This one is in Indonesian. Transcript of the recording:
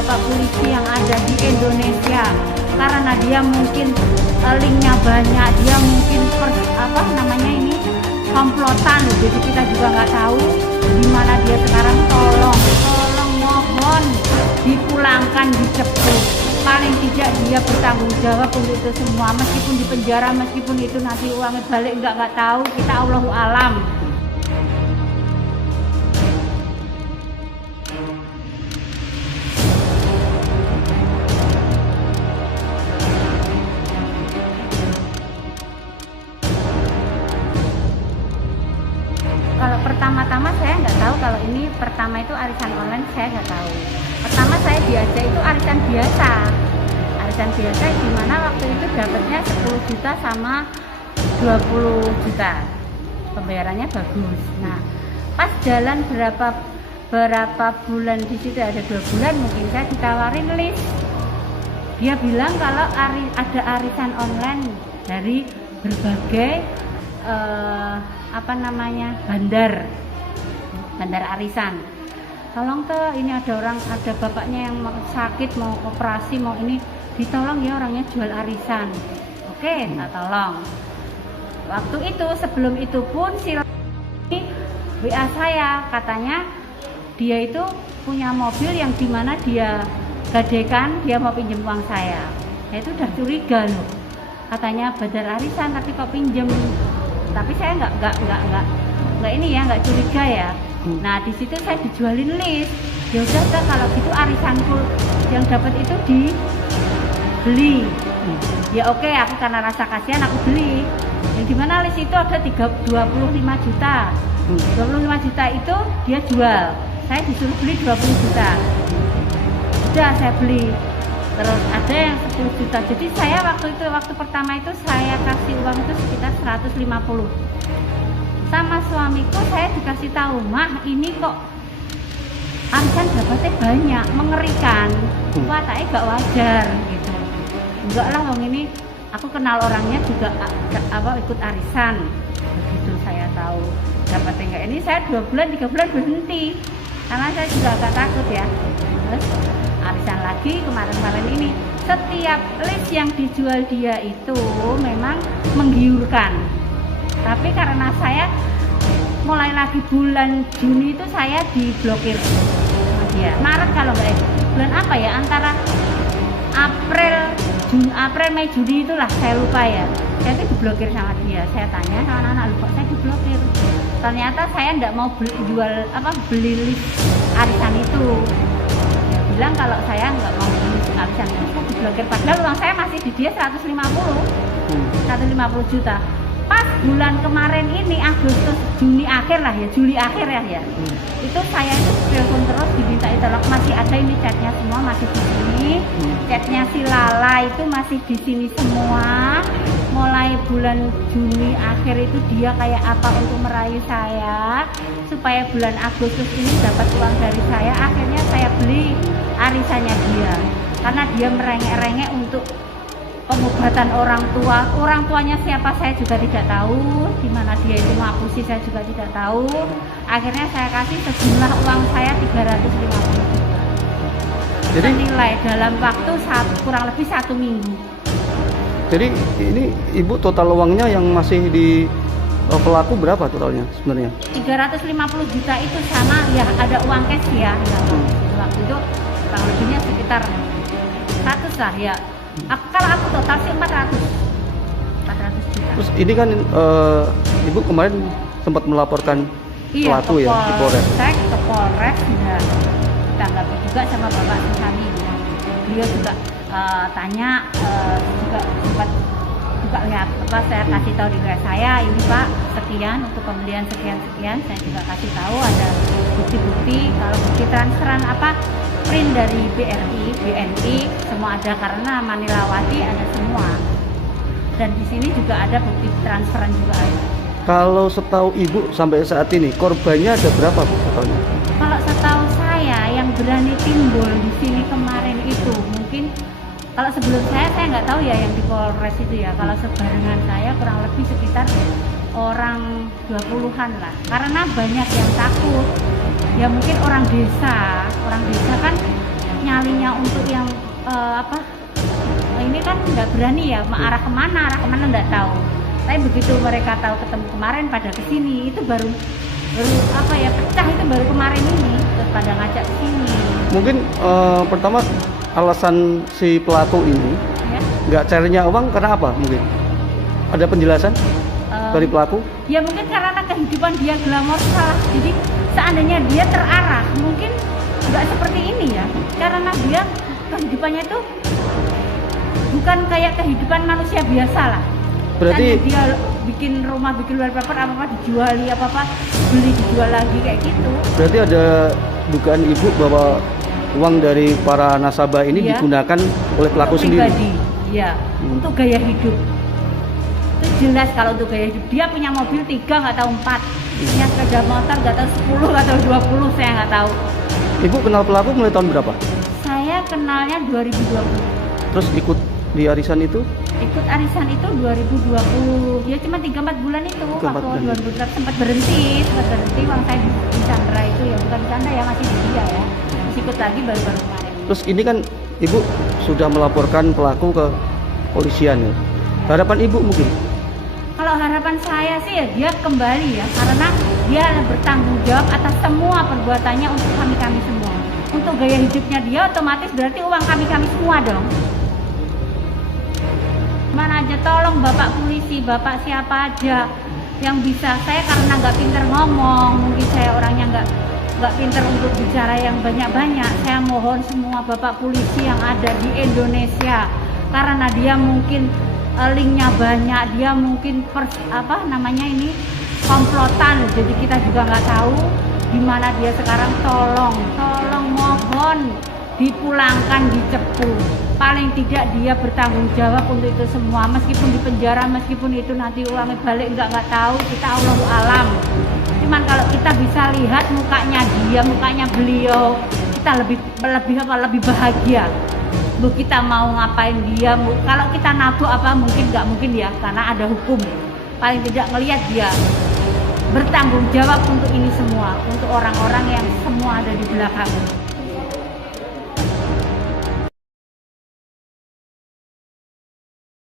bapak-bapak polisi yang ada di Indonesia, karena dia mungkin linknya banyak, dia mungkin komplotan, jadi kita juga nggak tahu di mana dia sekarang. Tolong mohon dipulangkan, dijemput. Paling tidak dia bertanggung jawab untuk itu semua, meskipun di penjara, meskipun itu nanti uangnya balik nggak tahu, kita Allahu alam. Kalau pertama-tama saya nggak tahu, kalau ini pertama itu arisan online saya nggak tahu. Pertama saya diajak itu arisan biasa di mana waktu itu dapatnya 10 juta sama 20 juta, pembayarannya bagus. Nah pas jalan berapa bulan, di situ ada 2 bulan mungkin, saya ditawarin list. Dia bilang kalau ada arisan online dari berbagai bandar arisan. Tolong tuh, ini ada bapaknya yang sakit, mau operasi, mau ini, ditolong ya, orangnya jual arisan. Oke, tak tolong. Waktu itu, sebelum itu pun si WA saya, katanya dia itu punya mobil yang dimana dia gadekan, dia mau pinjem uang saya. Saya itu udah curiga loh, katanya bandar arisan tapi kok pinjem. Tapi saya nggak curiga ya. Nah di situ saya dijualin list. Ya udah kalau gitu arisanku yang dapat itu dibeli. Ya oke, aku karena rasa kasihan aku beli. Yang dimana list itu ada 25 juta. 25 juta itu dia jual. Saya disuruh beli 20 juta. Udah saya beli. Terus ada yang 10 juta. Jadi saya waktu pertama itu saya kasih uang itu sekitar 150. Sama suamiku saya dikasih tahu, "Mah, ini kok arisan dapatnya banyak, mengerikan." Wah, tak gak wajar gitu. Enggak lah, wong ini aku kenal orangnya juga ikut arisan. Begitu saya tahu dapatnya enggak. Ini saya 2 bulan 3 bulan berhenti. Karena saya juga agak takut ya. Terus arisan lagi kemarin ini. Setiap list yang dijual dia itu memang menggiurkan. Tapi karena saya mulai lagi bulan Juni itu saya diblokir sama dia. Maret kalau nggak, bulan apa ya, antara April, Mei, Juni itulah, saya lupa ya. Saya itu diblokir sama dia. Saya tanya sama anak-anak, lupa saya diblokir. Ternyata saya nggak mau beli list arisan itu. Dia bilang kalau saya nggak mau beli list arisan itu, saya diblokir. Padahal uang saya masih di dia 150 juta. Pas bulan kemarin ini Agustus, Juli akhir ya. Itu saya itu telepon terus diminta tolong, masih ada ini chatnya semua masih di sini. Chatnya si Lala itu masih di sini semua. Mulai bulan Juni akhir itu dia kayak apa untuk merayu saya supaya bulan Agustus ini dapat uang dari saya. Akhirnya saya beli arisannya dia karena dia merengek-rengek untuk pengobatan orang tuanya siapa saya juga tidak tahu, di mana dia itu ngapusi saya juga tidak tahu. Akhirnya saya kasih sejumlah uang saya 350 juta. Jadi nilai dalam waktu kurang lebih 1 minggu. Jadi ini ibu total uangnya yang masih di pelaku berapa totalnya sebenarnya? 350 juta itu sama ya, ada uang cash ya. Waktu itu kurang lebihnya sekitar 100 lah ya. Kalau aku total sih 400 juta. Terus ini kan ibu kemarin sempat melaporkan pelaku ya di Polres. Saya ke Polres sudah ditanggapi juga sama Bapak Susani. Beliau juga tanya, juga sempat lihat saya kasih tahu di WA saya, ini Pak sekian untuk pembelian sekian. Saya juga kasih tahu ada bukti-bukti, kalau bukti transferan print dari BNI semua ada, karena Manilawati ada semua, dan di sini juga ada bukti transferan juga ada. Kalau setahu ibu sampai saat ini korbannya ada berapa Bu totalnya? Kalau setahu saya yang berani timbul di sini kemarin itu mungkin, kalau sebelum saya nggak tahu ya yang di Polres itu ya. Kalau sebarengan saya kurang lebih sekitar orang 20-an lah, karena banyak yang takut. Ya mungkin orang desa kan nyalinya untuk yang apa ini kan nggak berani ya, arah kemana nggak tahu. Tapi begitu mereka tahu ketemu kemarin pada kesini, itu baru apa ya, pecah itu baru kemarin ini, terus pada ngajak kesini. Mungkin pertama alasan si pelaku ini Ya. nggak carinya uang karena apa mungkin? Ada penjelasan dari pelaku? Ya mungkin karena kehidupan dia glamor jadi seandainya dia terarah mungkin nggak seperti ini ya, karena dia kehidupannya itu bukan kayak kehidupan manusia biasa lah. Berarti Seandainya dia bikin rumah, bikin wallpaper, apa dijuali, apa beli dijual lagi kayak gitu. berarti ada dugaan ibu bahwa uang dari para nasabah ini Iya. digunakan oleh pelaku Untuk sendiri. pribadi, ya, untuk gaya hidup. Itu jelas kalau untuk gaya hidup. Dia punya mobil 3 nggak tahu 4, punya sepeda motor nggak tahu 10 nggak tahu 20, saya nggak tahu. Ibu kenal pelaku mulai tahun berapa? Saya kenalnya 2020. Terus ikut di arisan itu? Ikut arisan itu 2020. Ya cuma 3-4 bulan itu. 3-4 Waktu bulan. 2020 sempat berhenti uang saya di Chandra itu ya, bukan di Chandra ya, masih di dia ya. Terus ikut lagi baru-baru kemarin. Terus ini kan ibu sudah melaporkan pelaku ke polisian ya. Harapan ibu mungkin? Kalau harapan saya sih ya dia kembali ya, karena dia bertanggung jawab atas semua perbuatannya untuk kami semua. Untuk gaya hidupnya dia otomatis berarti uang kami semua dong. Mana aja tolong Bapak polisi, Bapak siapa aja yang bisa. Saya karena nggak pinter ngomong, mungkin saya orangnya nggak pinter untuk bicara yang banyak-banyak. Saya mohon semua Bapak polisi yang ada di Indonesia, karena dia mungkin linknya banyak, dia mungkin komplotan, jadi kita juga nggak tahu di mana dia sekarang. Tolong mohon dipulangkan, dicepu. Paling tidak dia bertanggung jawab untuk itu semua, meskipun di penjara, meskipun itu nanti uangnya balik nggak tahu, kita Allahu alam. Cuman kalau kita bisa lihat mukanya dia, mukanya beliau, kita lebih bahagia. Bu, kita mau ngapain dia, kalau kita nabuk apa mungkin nggak mungkin ya, karena ada hukum. Paling tidak ngelihat dia bertanggung jawab untuk ini semua, untuk orang-orang yang semua ada di belakang.